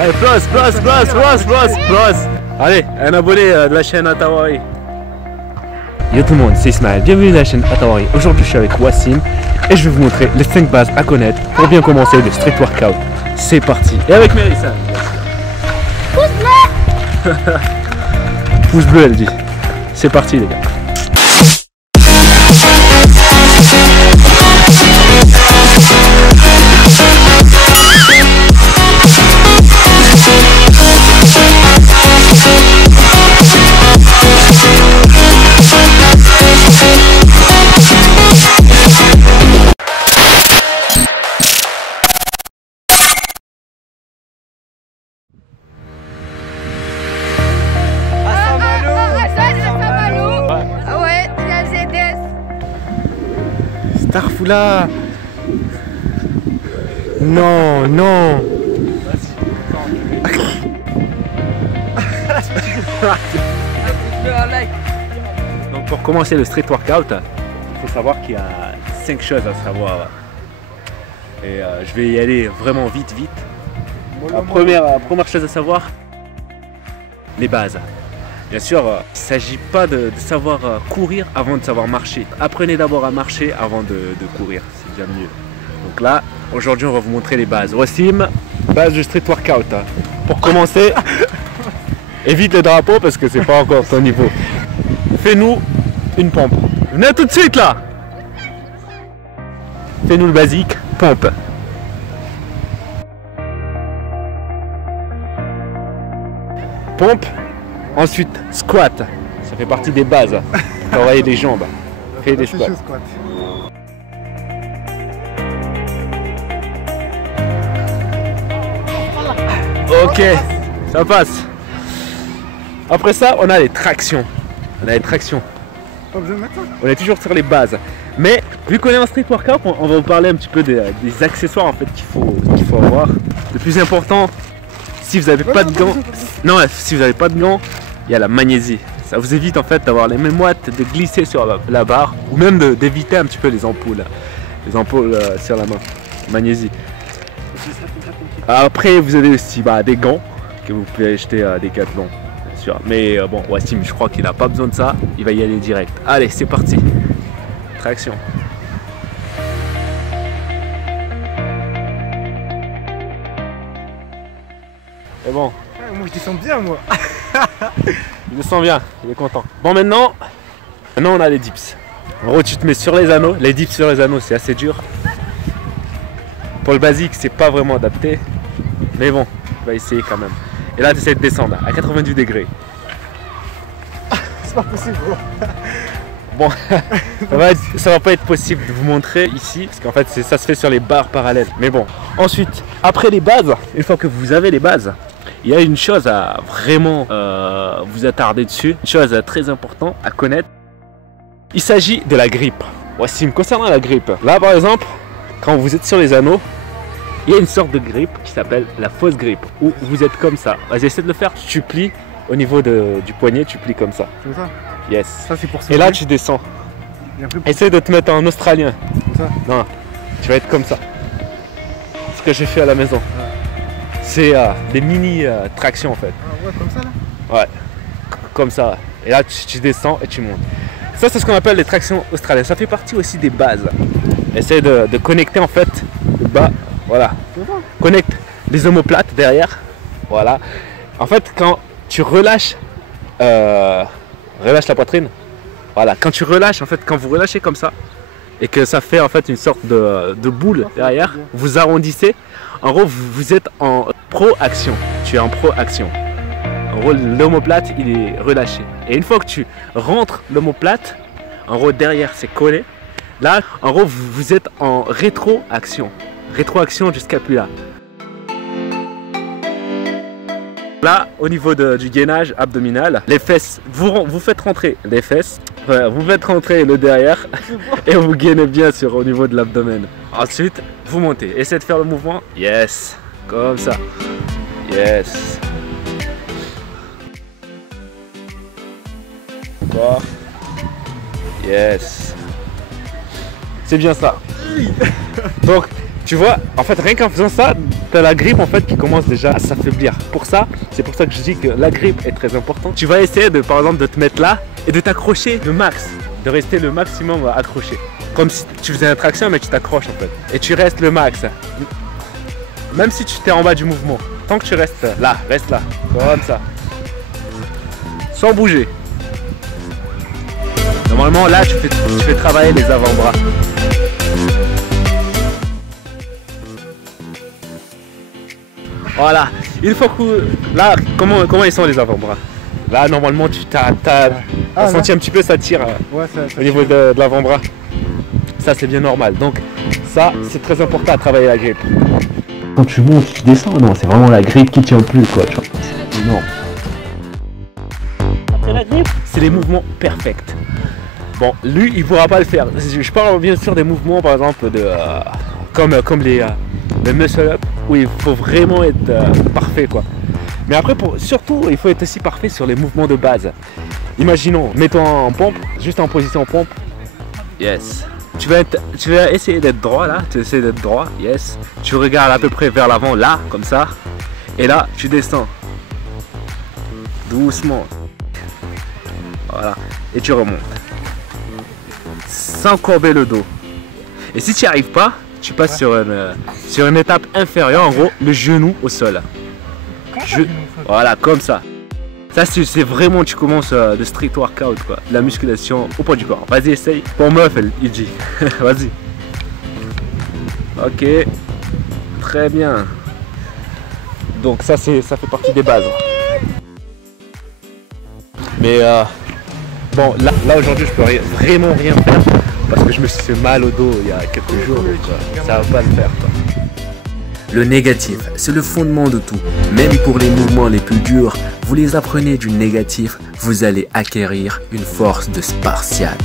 Allez, plus. Allez, un abonné de la chaîne Atawari. Yo tout le monde, c'est Ismaël, bienvenue dans la chaîne Atawari. Aujourd'hui je suis avec Wassim et je vais vous montrer les 5 bases à connaître pour bien commencer le street workout. C'est parti. Et avec Mérissa. Pouce bleu. Pouce bleu elle dit. C'est parti les gars. Starfoula. Non. Donc pour commencer le street workout, il faut savoir qu'il y a 5 choses à savoir. Et je vais y aller vraiment vite. La première chose à savoir, les bases. Bien sûr, il ne s'agit pas de savoir courir avant de savoir marcher. Apprenez d'abord à marcher avant de courir, c'est déjà mieux. Donc là, aujourd'hui, on va vous montrer les bases. Wassim, base du street workout. Pour commencer, évite le drapeau parce que c'est pas encore ton niveau. Fais-nous une pompe. Venez tout de suite là. Fais-nous le basique, pompe. Pompe. Ensuite, squat, ça fait partie des bases pour travailler les jambes. Fais des squats. Ok, ça passe. Après ça, on a les tractions. Pas besoin de mettre ça. On est toujours sur les bases. Mais vu qu'on est en street workout, on va vous parler un petit peu des accessoires en fait qu'il faut avoir. Le plus important, si vous n'avez pas de gants, si vous n'avez pas de gants, il y a la magnésie. Ça vous évite en fait d'avoir les mêmes watts, de glisser sur la barre ou même d'éviter un petit peu les ampoules sur la main. Magnésie. Après vous avez aussi des gants que vous pouvez acheter à Decathlon, bien sûr. Mais bon, Wassim, je crois qu'il n'a pas besoin de ça. Il va y aller direct. Allez, c'est parti. Traction. C'est bon. Moi je descends bien moi. Il descend bien, il est content. Bon maintenant on a les dips. En gros tu te mets sur les anneaux. Les dips sur les anneaux c'est assez dur. Pour le basique c'est pas vraiment adapté. Mais bon, on va essayer quand même. Et là tu essaies de descendre à 90 degrés. C'est pas possible gros. Bon, ça va pas être possible de vous montrer ici. Parce qu'en fait ça se fait sur les barres parallèles. Mais bon, ensuite, après les bases, une fois que vous avez les bases, il y a une chose à vraiment vous attarder dessus, une chose très importante à connaître. Il s'agit de la grippe. Wassim, concernant la grippe, là par exemple, quand vous êtes sur les anneaux, il y a une sorte de grippe qui s'appelle la fausse grippe, où vous êtes comme ça. Vas-y, essaie de le faire, tu plies au niveau du poignet, tu plies comme ça. Comme ça. Yes. Ça c'est pour ça. Et là tu descends. Essaie de te mettre en australien. Comme ça. Non, tu vas être comme ça. Ce que j'ai fait à la maison. C'est des mini tractions en fait. Ah ouais, comme ça là. Ouais, comme ça. Et là tu descends et tu montes. Ça c'est ce qu'on appelle les tractions australiennes. Ça fait partie aussi des bases. Essaye de connecter en fait le bas. Voilà. Connecte les omoplates derrière. Voilà. En fait quand tu relâches la poitrine. Voilà. Quand tu relâches en fait, quand vous relâchez comme ça et que ça fait en fait une sorte de boule derrière, vous arrondissez. En gros, vous êtes en pro-action. Tu es en pro-action. En gros, l'omoplate, il est relâché. Et une fois que tu rentres l'omoplate, en gros, derrière, c'est collé. Là, en gros, vous êtes en rétro-action. Rétro-action jusqu'à plus là. Là, au niveau du gainage abdominal, les fesses, vous faites rentrer les fesses, vous faites rentrer le derrière et vous gainez bien au niveau de l'abdomen. Ensuite, vous montez. Essayez de faire le mouvement. Yes. Comme ça. Yes. Encore. Yes. C'est bien ça. Donc, tu vois, en fait, rien qu'en faisant ça, tu as la grippe en fait qui commence déjà à s'affaiblir. Pour ça, c'est pour ça que je dis que la grippe est très importante. Tu vas essayer de, par exemple, de te mettre là et de t'accrocher le max, de rester le maximum accroché. Comme si tu faisais une traction mais tu t'accroches en fait. Et tu restes le max. Même si tu t'es en bas du mouvement. Tant que tu restes là, reste là. Comme ça. Sans bouger. Normalement là tu fais travailler les avant-bras. Voilà. Une fois que... Là, comment ils sont les avant-bras? Là normalement tu t'as senti un petit peu ça tire Ouais, au niveau de l'avant-bras. Ça c'est bien normal. Donc ça c'est très important à travailler la grippe. Quand tu montes, tu descends, non, c'est vraiment la grippe qui tient plus quoi. Non. Après la grippe, c'est les mouvements perfects. Bon, lui il pourra pas le faire. Je parle bien sûr des mouvements par exemple de comme les muscle-up où il faut vraiment être parfait quoi. Mais après surtout il faut être aussi parfait sur les mouvements de base. Imaginons, mets-toi en pompe, juste en position pompe. Yes. Tu vas essayer d'être droit là, tu essaies d'être droit, yes. Tu regardes à peu près vers l'avant là, comme ça. Et là, tu descends. Doucement. Voilà. Et tu remontes. Sans courber le dos. Et si tu n'y arrives pas, tu passes sur une étape inférieure, en gros, le genou au sol. Voilà, comme ça. Ça c'est vraiment, tu commences de street workout quoi, la musculation au poids du corps. Vas-y essaye. Pour meuf il dit. Vas-y. Ok. Très bien. Donc ça fait partie des bases. Mais bon là aujourd'hui je peux vraiment rien faire parce que je me suis fait mal au dos il y a quelques jours. Donc, ça va pas le faire quoi. Le négatif, c'est le fondement de tout. Même pour les mouvements les plus durs, vous les apprenez du négatif, vous allez acquérir une force de spartiate.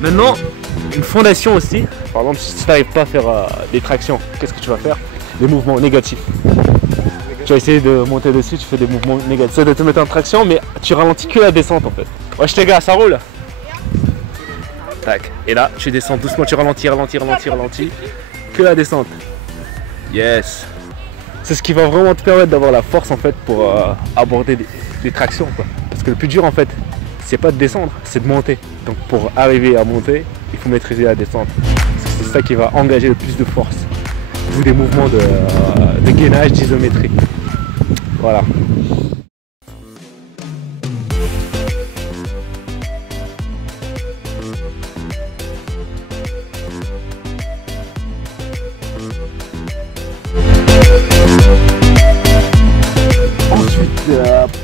Maintenant, une fondation aussi. Par exemple, si tu n'arrives pas à faire des tractions, qu'est-ce que tu vas faire? Les mouvements négatifs. Tu vas essayer de monter dessus, tu fais des mouvements négatifs. Tu essaies de te mettre en traction, mais tu ralentis que la descente en fait. Wesh les gars, ça roule. Tac. Et là, tu descends doucement, tu ralentis. Que la descente. Yes. C'est ce qui va vraiment te permettre d'avoir la force en fait pour aborder des tractions quoi. Parce que le plus dur en fait, c'est pas de descendre, c'est de monter. Donc pour arriver à monter, il faut maîtriser la descente. C'est ça qui va engager le plus de force. Ou des mouvements de gainage, d'isométrie. Voilà.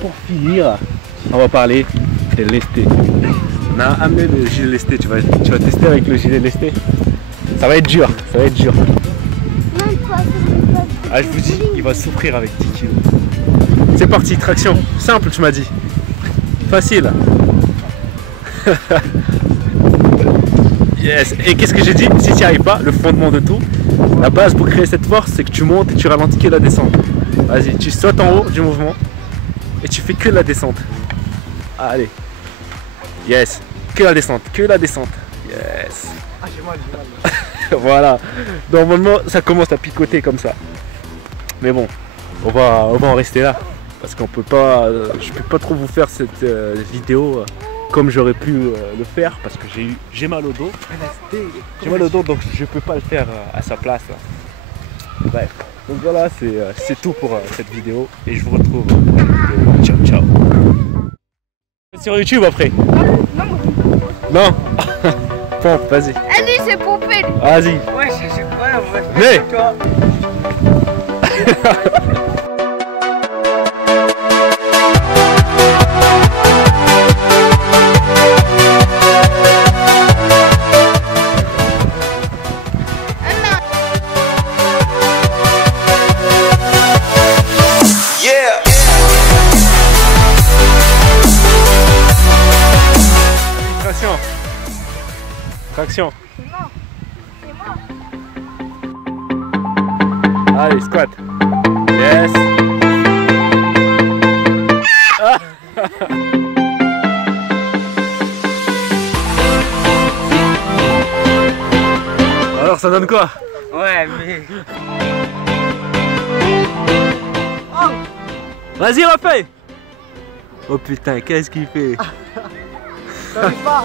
Pour finir, on va parler de lesté. On a amené le gilet lesté, tu vas tester avec le gilet lesté. Ça va être dur, Ah, je vous dis, il va souffrir avec 10 kilos. C'est parti, traction. Simple, tu m'as dit. Facile. Yes. Et qu'est-ce que j'ai dit? Si tu n'y arrives pas, le fondement de tout, la base pour créer cette force, c'est que tu montes et tu ralentis que la descente. Vas-y, tu sautes en haut du mouvement. Et tu fais que la descente. Allez. Yes. Que la descente. Yes. Ah, j'ai mal. Voilà. Normalement, ça commence à picoter comme ça. Mais bon, on va en rester là. Parce qu'on peut pas... je peux pas trop vous faire cette vidéo comme j'aurais pu le faire. Parce que j'ai mal au dos. J'ai mal au dos, donc je peux pas le faire à sa place. Bref. Donc voilà, c'est tout pour cette vidéo et je vous retrouve dans une vidéo. Ciao, ciao. Sur YouTube après? Non. Pompe, vas-y. Allez, c'est pompé. Vas-y. Ouais, ouais. Mais traction. Allez, squat. Yes. Alors ça donne quoi? Ouais, mais... Vas-y, refais. Oh putain, qu'est-ce qu'il fait? T'arrives pas.